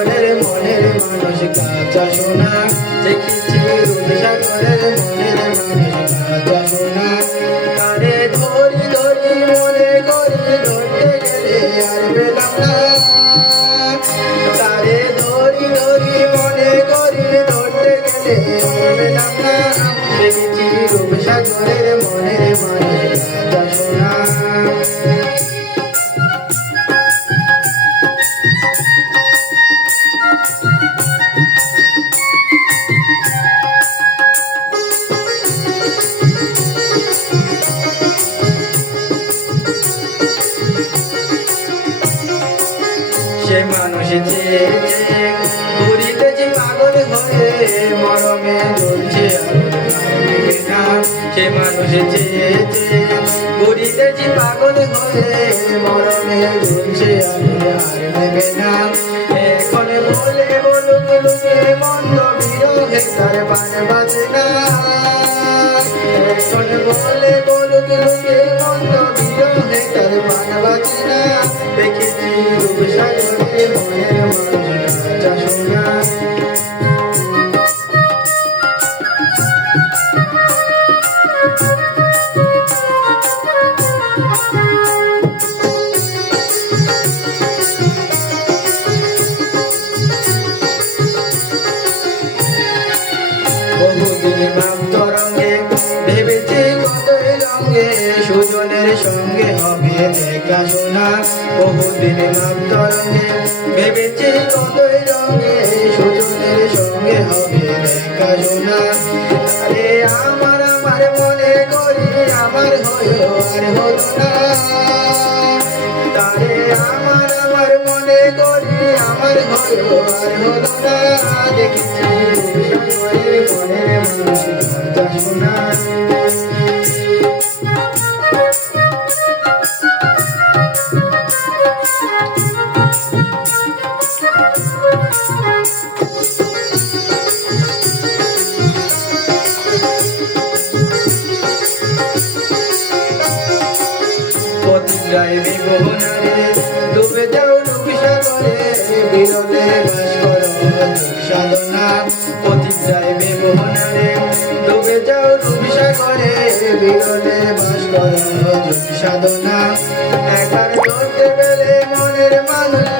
দেখেছি মনের মানুষ কাঁচা সোনা। দেখেছি রূপসাগরের মনের মানুষ কাঁচা সোনা। তারে ধরি ধরি, মনে করি, ধরতে গেলে আর পেলাম না। তারে ধরি ধরি, মনে করি, ধরতে গেলে আর পেলাম না। দেখেছি রূপসাগরের মনের মানুষ ঘুরিতেছি পাগল হয়ে মরমে জ্বলছে সে মানুষ চেয়েছে। ঘুরিতেছি পাগল হয়ে মরমে জ্বলছে আগুন আর নেবে না এখন বলে বলুক লুকে মন্দ বিরহে তার পান বাজে না এখন বলে বলুক লুকে মন্দ বিরহে তার পান বাজে না দেখেছি রূপসাগরে মনের মানুষ কাঁচা বহুদিন সঙ্গে দেখা শোনা বহুদিন মাপ তরঙ্গে ভেবেছি কতই সুজনের সঙ্গে শোনা। আমার মনে আমার না। আমার মনে আমার হয়েও আর হলো না। দেখেছি মনের মানুষ কাঁচা পতিরায় বিগোনারে ডুবে যাও রূপসাগরে বিরলে বাস করো সাধনা পতিরায় বিগোনারে ডুবে যাও রূপসাগরে বিরলে বাস করো সাধনা। একার ধরতে পেলে মনের মানুষ